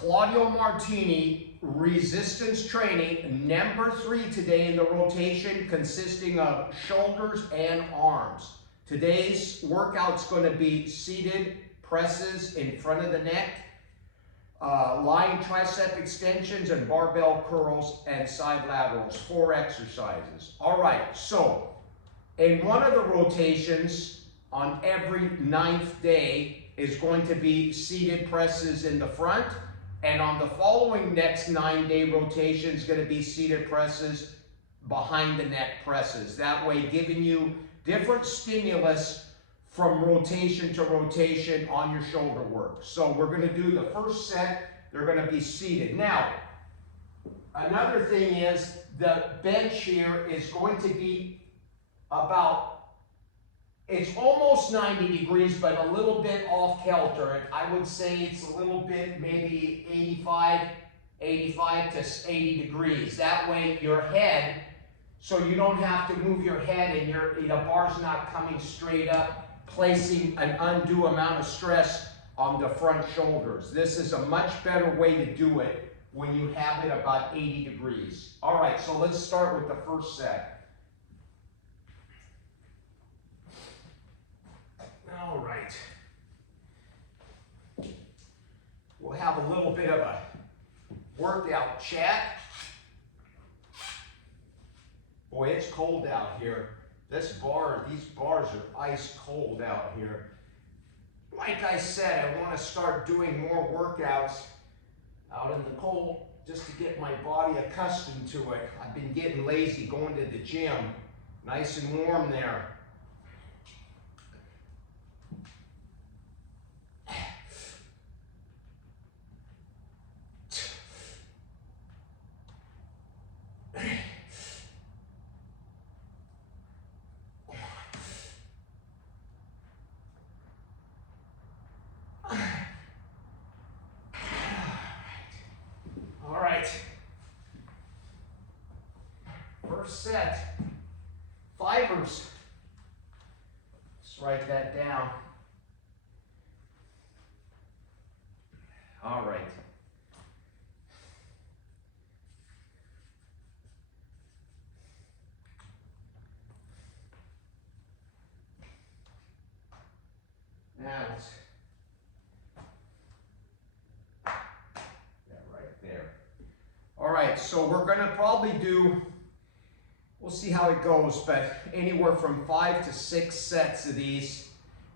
Claudio Martini resistance training, number 3 today in the rotation, consisting of shoulders and arms. Today's workout's going to be seated presses in front of the neck, lying tricep extensions and barbell curls and side laterals, 4 exercises. All right, so in one of the rotations on every 9th day is going to be seated presses in the front, and on the following next 9-day rotation is going to be seated presses behind the neck presses. That way giving you different stimulus from rotation to rotation on your shoulder work. So we're going to do the first set. They're going to be seated. Now, another thing is the bench here is going to be about, it's almost 90 degrees, but a little bit off kilter. I would say it's a little bit, maybe 85 to 80 degrees. That way your head, so you don't have to move your head and the bar's not coming straight up, placing an undue amount of stress on the front shoulders. This is a much better way to do it when you have it about 80 degrees. All right, so let's start with the first set. All right. We'll have a little bit of a workout chat. Boy, it's cold out here. These bars are ice cold out here. Like I said, I want to start doing more workouts out in the cold just to get my body accustomed to it. I've been getting lazy going to the gym. Nice and warm there. First set, fibers. Let's write that down. All right. Now let's that right there. All right, so we're going to probably do, we'll see how it goes, but anywhere from 5 to 6 sets of these.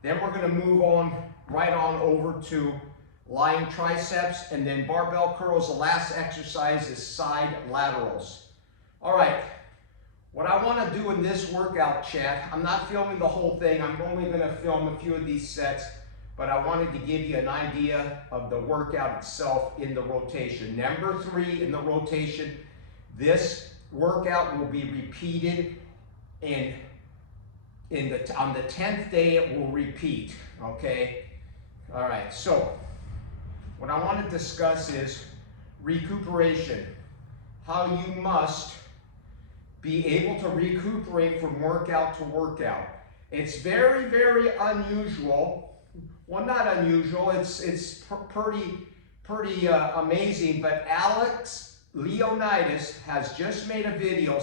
Then we're going to move on, right on over to lying triceps and then barbell curls. The last exercise is side laterals. All right, what I want to do in this workout chat, I'm not filming the whole thing. I'm only going to film a few of these sets, but I wanted to give you an idea of the workout itself in the rotation. Number 3 in the rotation, this workout will be repeated on the 10th day. It will repeat. Okay. All right. So what I want to discuss is recuperation. How you must be able to recuperate from workout to workout. It's very, very unusual. Well, not unusual. It's pretty amazing. But Alex Leonidas has just made a video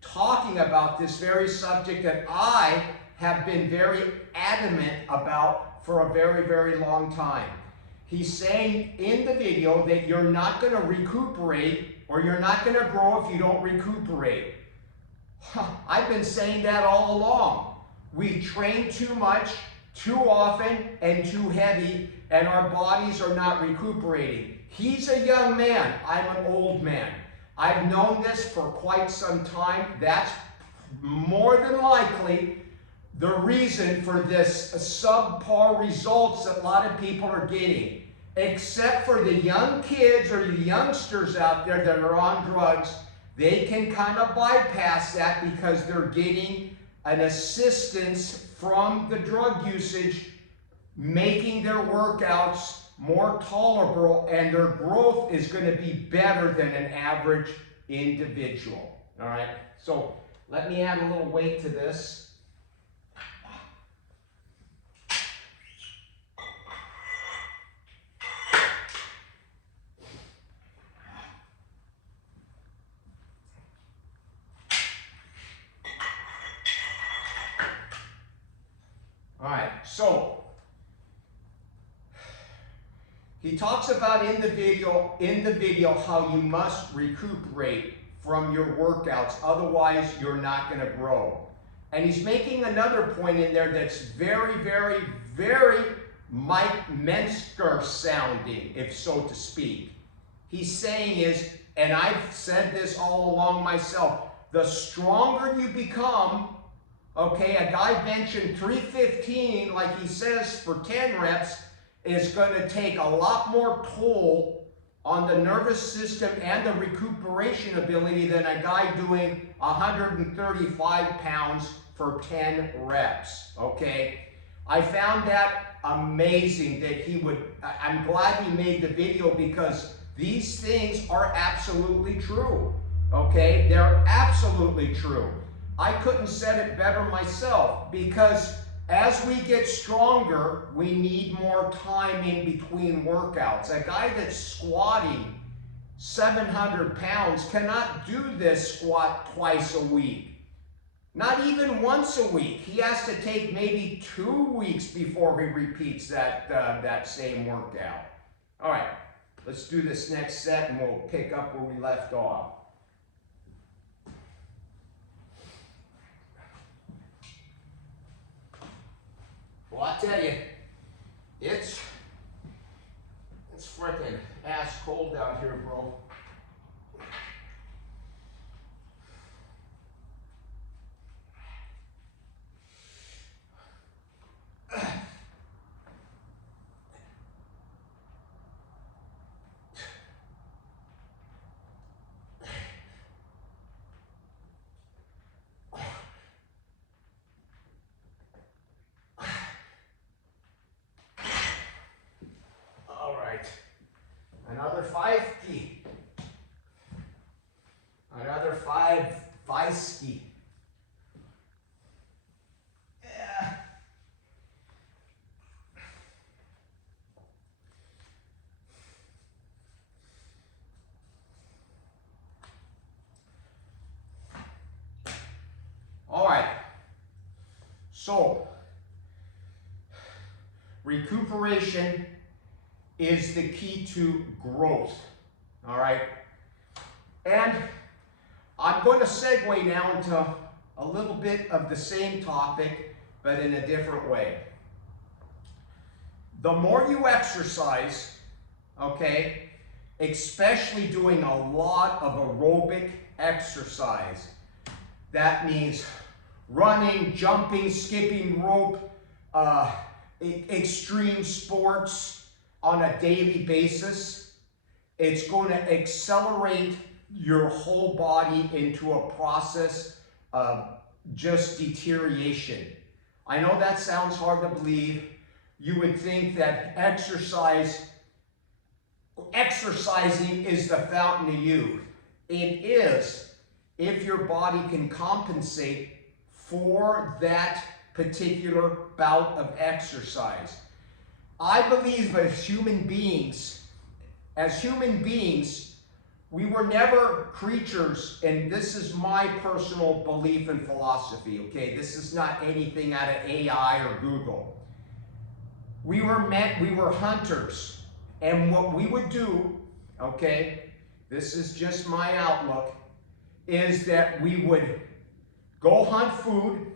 talking about this very subject that I have been very adamant about for a very, very long time. He's saying in the video that you're not going to recuperate or you're not going to grow if you don't recuperate. I've been saying that all along. We train too much, too often, and too heavy, and our bodies are not recuperating. He's a young man. I'm an old man. I've known this for quite some time. That's more than likely the reason for this subpar results that a lot of people are getting. Except for the young kids or the youngsters out there that are on drugs, they can kind of bypass that because they're getting an assistance from the drug usage, making their workouts more tolerable, and their growth is going to be better than an average individual. All right, so let me add a little weight to this. so he talks about in the video how you must recuperate from your workouts, otherwise you're not going to grow. And he's making another point in there that's very, very, very Mike Mensker sounding, if so to speak. He's saying is, and I've said this all along myself, the stronger you become, okay, a guy benching 315, like he says, for 10 reps, is going to take a lot more toll on the nervous system and the recuperation ability than a guy doing 135 pounds for 10 reps, okay? I found that amazing that he would, I'm glad he made the video because these things are absolutely true, okay? They're absolutely true. I couldn't said it better myself because as we get stronger, we need more time in between workouts. A guy that's squatting 700 pounds cannot do this squat twice a week. Not even once a week. He has to take maybe 2 weeks before he repeats that same workout. All right, let's do this next set and we'll pick up where we left off. Well, I tell you, it's freaking ass cold out here, bro. Another 5 ski. Another 5 ski. Yeah. All right. So, recuperation is the key to growth, all right? And I'm going to segue now into a little bit of the same topic, but in a different way. The more you exercise, okay, especially doing a lot of aerobic exercise, that means running, jumping, skipping rope, extreme sports, on a daily basis, it's going to accelerate your whole body into a process of just deterioration. I know that sounds hard to believe. You would think that exercising is the fountain of youth. It is, if your body can compensate for that particular bout of exercise. I believe as human beings, we were never creatures, and this is my personal belief and philosophy, okay? This is not anything out of AI or Google. We were hunters, and what we would do, okay, this is just my outlook, is that we would go hunt food.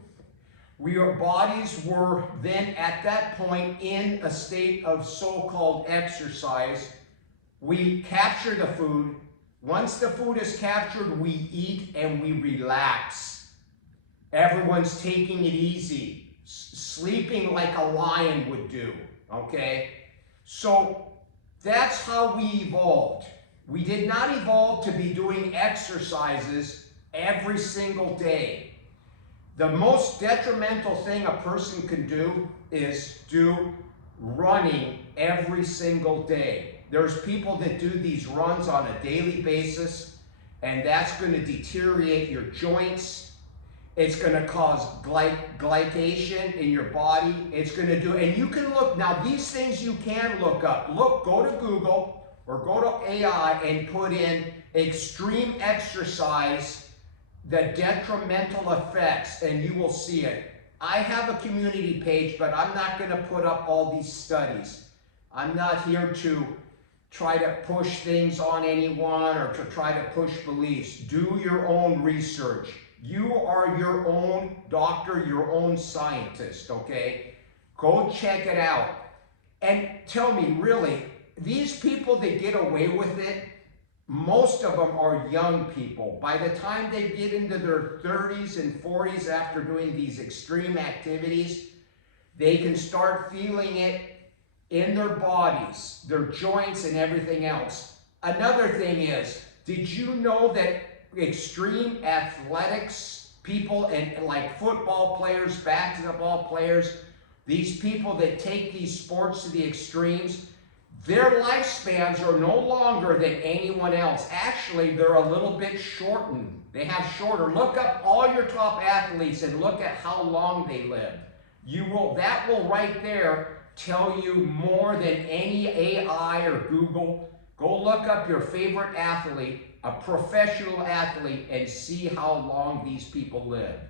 Our bodies were then at that point in a state of so-called exercise. We capture the food. Once the food is captured, we eat and we relax. Everyone's taking it easy, sleeping like a lion would do, okay? So that's how we evolved. We did not evolve to be doing exercises every single day. The most detrimental thing a person can do is do running every single day. There's people that do these runs on a daily basis, and that's going to deteriorate your joints. It's going to cause glycation in your body. It's going to do, and you can look, now these things you can look up. Go to Google or go to AI and put in extreme exercise, the detrimental effects, and you will see it. I have a community page, but I'm not going to put up all these studies. I'm not here to try to push things on anyone or to try to push beliefs. Do your own research. You are your own doctor, your own scientist, okay? Go check it out. And tell me, really, these people that get away with it, most of them are young people. By the time they get into their 30s and 40s after doing these extreme activities, they can start feeling it in their bodies, their joints and everything else. Another thing is, did you know that extreme athletics people and like football players, basketball players, these people that take these sports to the extremes, their lifespans are no longer than anyone else. Actually, they're a little bit shortened. They have shorter. Look up all your top athletes and look at how long they lived. That will right there tell you more than any AI or Google. Go look up your favorite athlete, a professional athlete, and see how long these people live.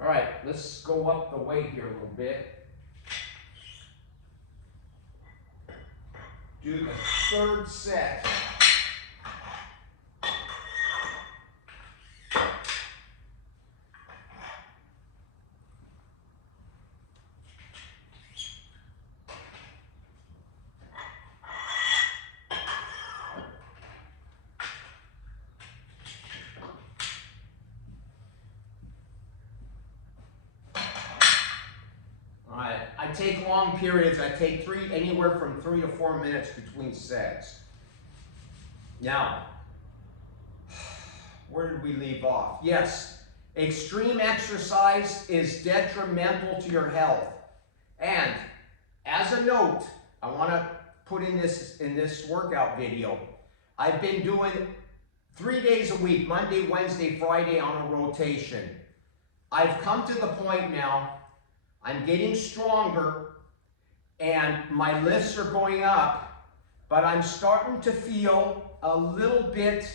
All right, let's go up the weight here a little bit. Do the third set. I take long periods. I take anywhere from 3 to 4 minutes between sets. Now, where did we leave off? Yes, extreme exercise is detrimental to your health. And as a note, I want to put in this workout video. I've been doing 3 days a week, Monday, Wednesday, Friday on a rotation. I've come to the point now, I'm getting stronger and my lifts are going up, but I'm starting to feel a little bit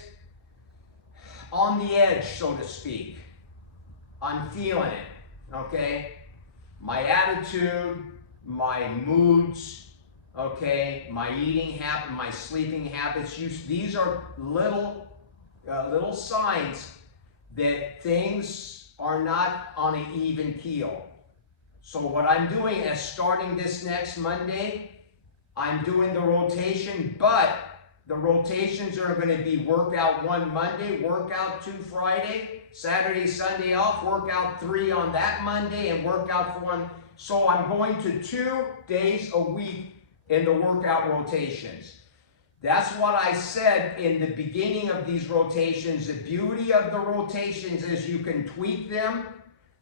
on the edge, so to speak. I'm feeling it, okay? My attitude, my moods, okay, my eating habit, my sleeping habits, these are little signs that things are not on an even keel. So what I'm doing is starting this next Monday, I'm doing the rotation, but the rotations are going to be workout 1 Monday, workout 2 Friday, Saturday, Sunday off, workout 3 on that Monday, and workout 1. So I'm going to 2 days a week in the workout rotations. That's what I said in the beginning of these rotations. The beauty of the rotations is you can tweak them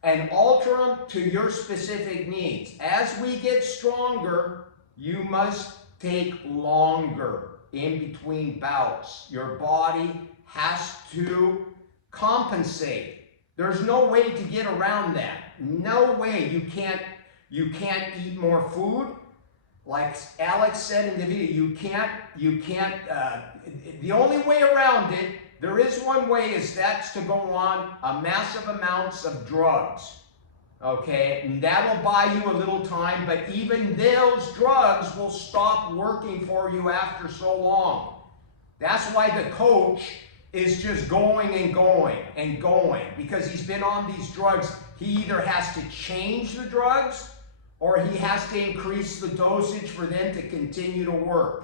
and alter them to your specific needs. As we get stronger, you must take longer in between bouts. Your body has to compensate. There's no way to get around that. No way. You can't eat more food. Like Alex said in the video, you can't, the only way around it, there is one way, is that's to go on a massive amounts of drugs, okay? And that'll buy you a little time, but even those drugs will stop working for you after so long. That's why the coach is just going and going and going, because he's been on these drugs. He either has to change the drugs or he has to increase the dosage for them to continue to work.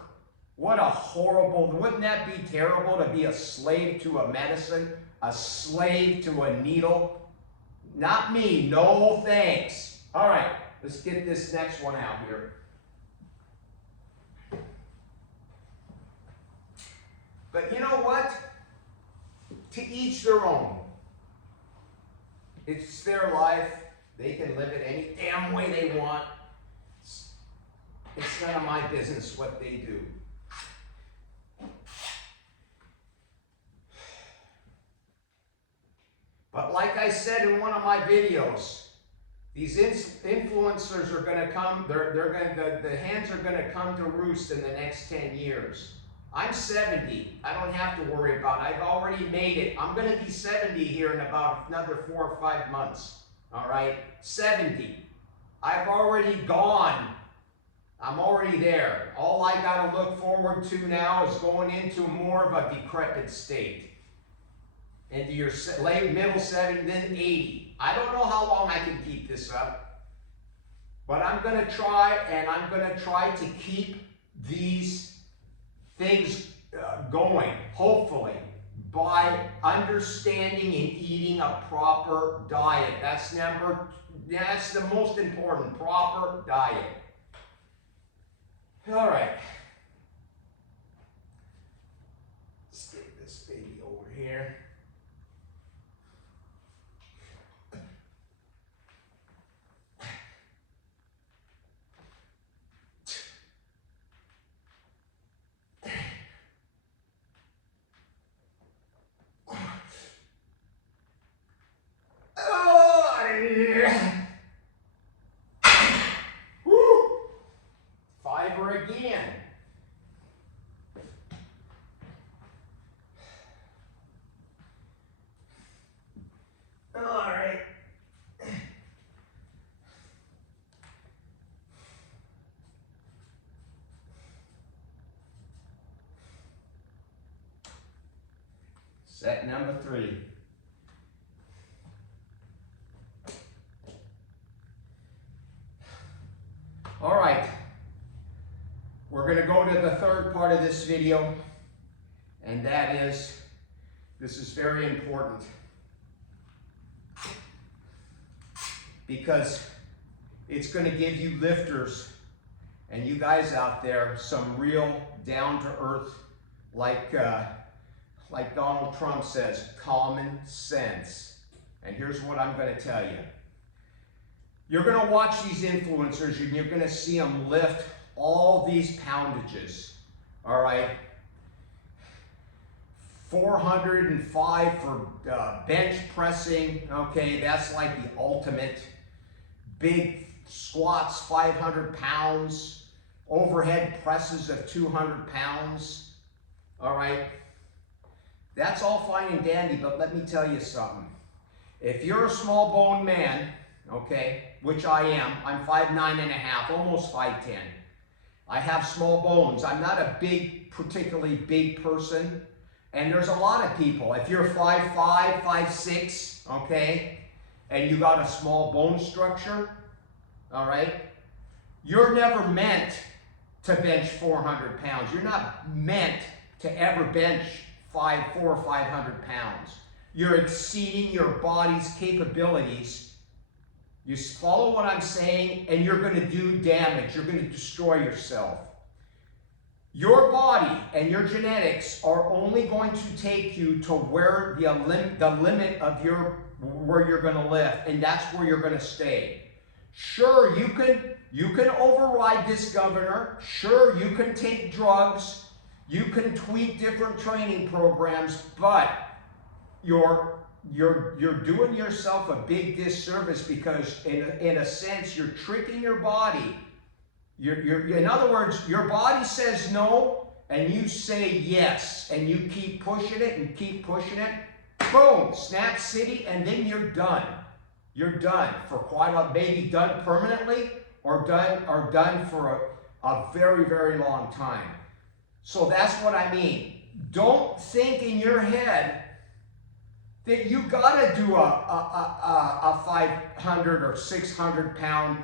What a horrible, wouldn't that be terrible to be a slave to a medicine, a slave to a needle? Not me, no thanks. All right, let's get this next one out here. But you know what? To each their own. It's their life. They can live it any damn way they want. It's none of my business what they do. But like I said in one of my videos, these influencers are going to come, the hens are going to come to roost in the next 10 years. I'm 70. I don't have to worry about it. I've already made it. I'm going to be 70 here in about another 4 or 5 months. All right, 70. I've already gone. I'm already there. All I got to look forward to now is going into more of a decrepit state. Into your late middle 70, then 80. I don't know how long I can keep this up, but I'm going to try, and I'm going to try to keep these things going, hopefully, by understanding and eating a proper diet. That's the most important, proper diet. All right. Stick this baby over here. Fiver again. All right. Set number 3. All right. We're going to go to the third part of this video, and that is, this is very important, because it's going to give you lifters and you guys out there some real down-to-earth, like Donald Trump says, common sense. And here's what I'm going to tell you. You're going to watch these influencers and you're going to see them lift all these poundages, all right? 405 for bench pressing, okay? That's like the ultimate. Big squats, 500 pounds. Overhead presses of 200 pounds, all right? That's all fine and dandy, but let me tell you something. If you're a small bone man, okay, which I am, I'm 5'9½", almost 5'10". I have small bones. I'm not a particularly big person. And there's a lot of people. If you're 5'5", 5'6", okay, and you got a small bone structure, all right, you're never meant to bench 400 pounds. You're not meant to ever bench 400 or 500 pounds. You're exceeding your body's capabilities. You follow what I'm saying, and you're going to do damage. You're going to destroy yourself. Your body and your genetics are only going to take you to where the limit of where you're going to lift, and that's where you're going to stay. Sure, you can override this governor. Sure, you can take drugs. You can tweak different training programs, but you're doing yourself a big disservice, because in a sense you're tricking your body. In other words, your body says no and you say yes, and you keep pushing it and keep pushing it. Boom, snap city, and then you're done. You're done for quite a while, maybe done permanently or done for a very, very long time. So that's what I mean. Don't think in your head that you gotta do a 500 or 600 pound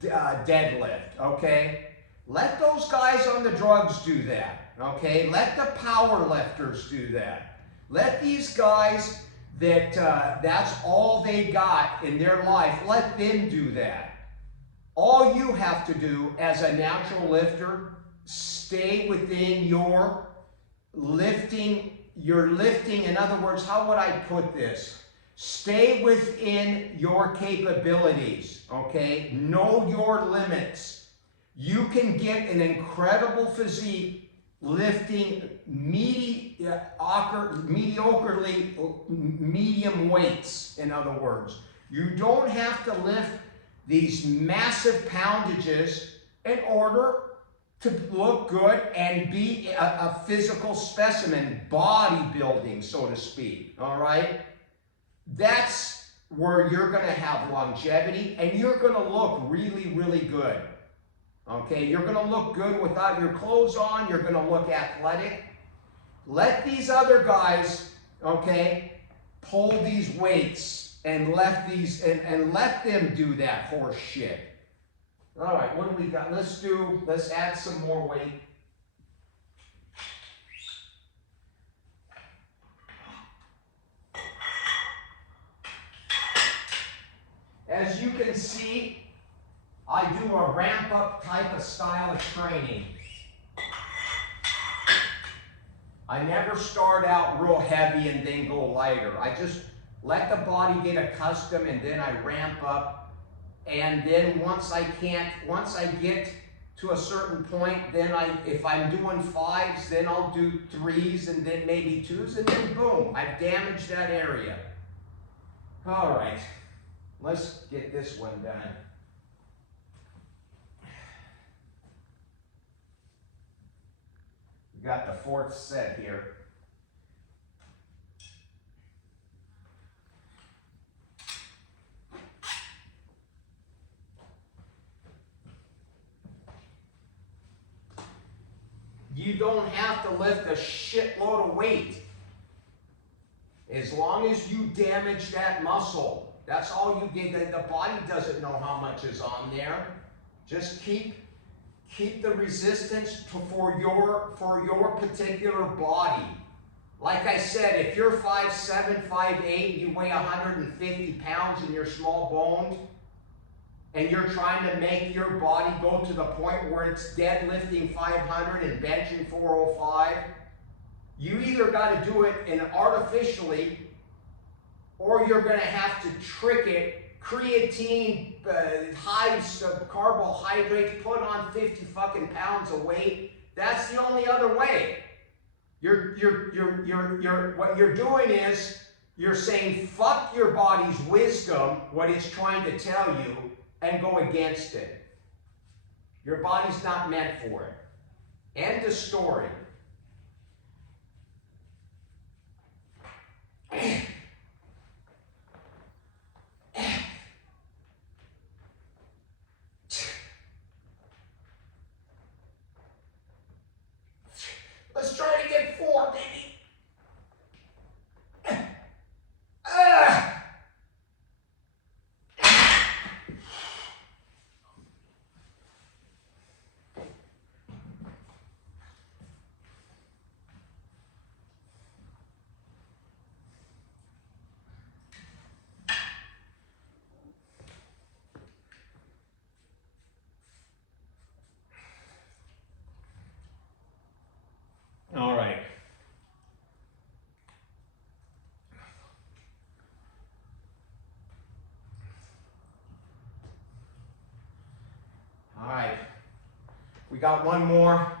deadlift, okay? Let those guys on the drugs do that, okay? Let the power lifters do that. Let these guys that that's all they got in their life, let them do that. All you have to do as a natural lifter, stay within your lifting. In other words, how would I put this? Stay within your capabilities, okay? Know your limits. You can get an incredible physique lifting mediocrely medium weights, in other words. You don't have to lift these massive poundages in order to look good and be a physical specimen, bodybuilding, so to speak, all right? That's where you're going to have longevity and you're going to look really, really good. Okay, you're going to look good without your clothes on. You're going to look athletic. Let these other guys, okay, pull these weights and let them do that horse shit. All right, what do we got? Let's add some more weight. As you can see, I do a ramp up type of style of training. I never start out real heavy and then go lighter. I just let the body get accustomed and then I ramp up. And then once I get to a certain point, then if I'm doing 5s, then I'll do 3s and then maybe 2s and then boom, I've damaged that area. All right, let's get this one done. We got the 4th set here. You don't have to lift a shitload of weight. As long as you damage that muscle, that's all you get. The body doesn't know how much is on there. Just keep the resistance for your particular body. Like I said, if you're 5'7", 5'8", you weigh 150 pounds and you're small boned, and you're trying to make your body go to the point where it's deadlifting 500 and benching 405, you either got to do it artificially, or you're going to have to trick it. Creatine, high carbohydrates, put on 50 fucking pounds of weight. That's the only other way. What you're doing is you're saying fuck your body's wisdom, what it's trying to tell you, and go against it. Your body's not meant for it. End of story. Let's try to get 4, baby. All right. All right. We got one more.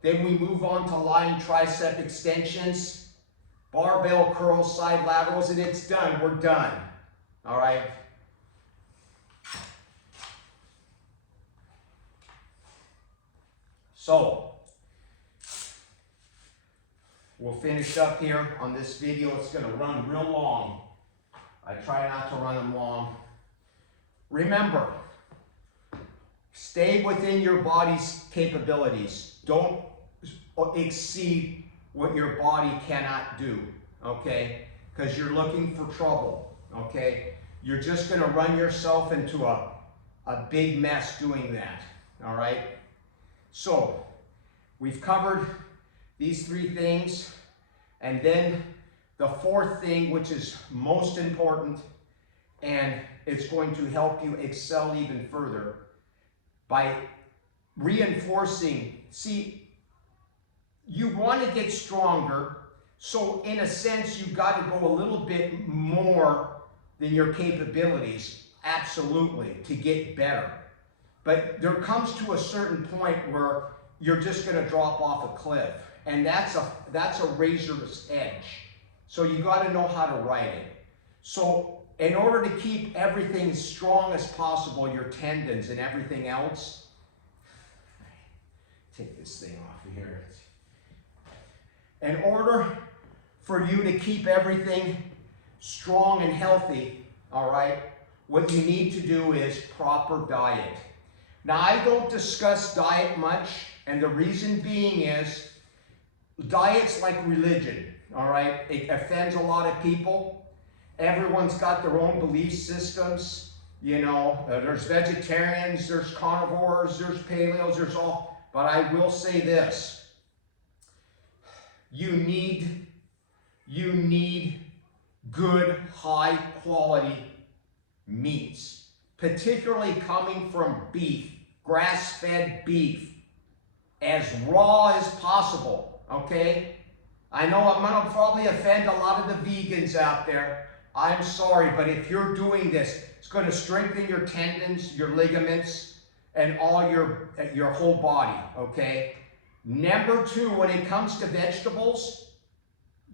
Then we move on to lying tricep extensions, barbell curls, side laterals, and it's done. We're done. All right. So, we'll finish up here on this video. It's going to run real long. I try not to run them long. Remember, stay within your body's capabilities. Don't exceed what your body cannot do, okay? Because you're looking for trouble, okay? You're just going to run yourself into a big mess doing that, all right? So, we've covered these 3 things, and then the 4th thing, which is most important, and it's going to help you excel even further by reinforcing. See, you want to get stronger, so in a sense, you've got to go a little bit more than your capabilities, absolutely, to get better. But there comes to a certain point where you're just going to drop off a cliff, and that's a razor's edge. So you got to know how to ride it. So in order to keep everything as strong as possible, your tendons and everything else, take this thing off of here. In order for you to keep everything strong and healthy, all right? What you need to do is proper diet. Now, I don't discuss diet much, and the reason being is diet's like religion, all right? It offends a lot of people. Everyone's got their own belief systems. You know, there's vegetarians, there's carnivores, there's paleos, there's all. But I will say this. You need good, high quality meats, particularly coming from beef, grass-fed beef, as raw as possible, okay? I know I'm gonna probably offend a lot of the vegans out there. I'm sorry, but if you're doing this, it's gonna strengthen your tendons, your ligaments, and all your whole body, okay? Number two, when it comes to vegetables,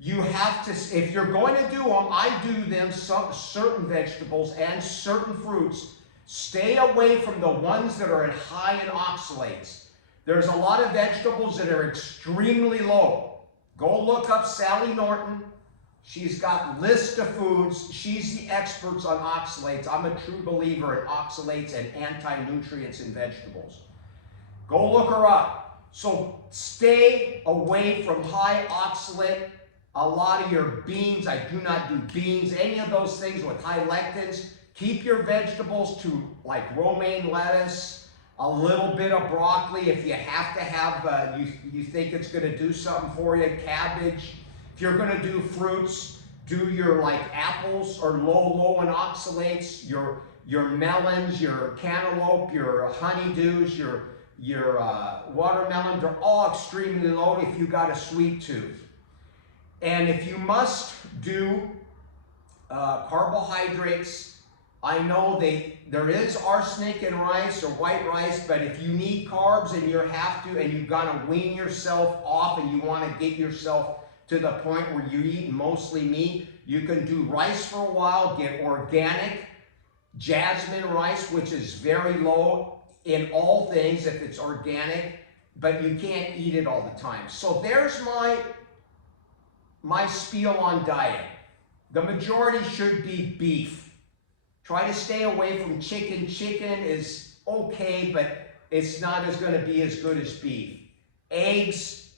you have to, if you're going to do them, I do them, certain vegetables and certain fruits, stay away from the ones that are high in oxalates. There's a lot of vegetables that are extremely low. Go look up Sally Norton. She's got lists of foods. She's the expert on oxalates. I'm a true believer in oxalates and anti-nutrients in vegetables. Go look her up. So stay away from high oxalate. A lot of your beans, I do not do beans, any of those things with high lectins. Keep your vegetables to like romaine lettuce, a little bit of broccoli if you have to have, you think it's going to do something for you, cabbage. If you're going to do fruits, do your like apples or low in oxalates, your melons, your cantaloupe, your honeydews, your watermelon, they're all extremely low if you got a sweet tooth. And if you must do carbohydrates, I know there is arsenic in rice or white rice, but if you need carbs and you've got to wean yourself off and you want to get yourself to the point where you eat mostly meat, you can do rice for a while, get organic jasmine rice, which is very low in all things if it's organic, but you can't eat it all the time. So there's my spiel on diet. The majority should be beef. Try to stay away from chicken. Chicken is okay, but it's not going to be as good as beef. Eggs,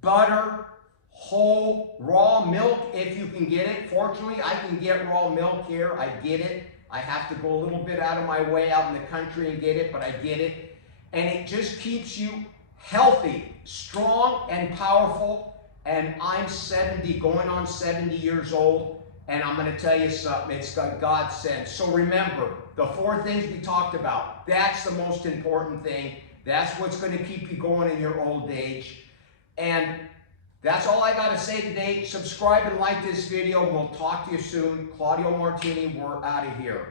butter, whole, raw milk if you can get it. Fortunately, I can get raw milk here. I get it. I have to go a little bit out of my way out in the country and get it, but I get it. And it just keeps you healthy, strong, and powerful. And I'm 70, going on 70 years old, and I'm going to tell you something, it's got God sent. So remember, the 4 things we talked about, that's the most important thing. That's what's going to keep you going in your old age. And that's all I got to say today. Subscribe and like this video, and we'll talk to you soon. Claudio Martini, we're out of here.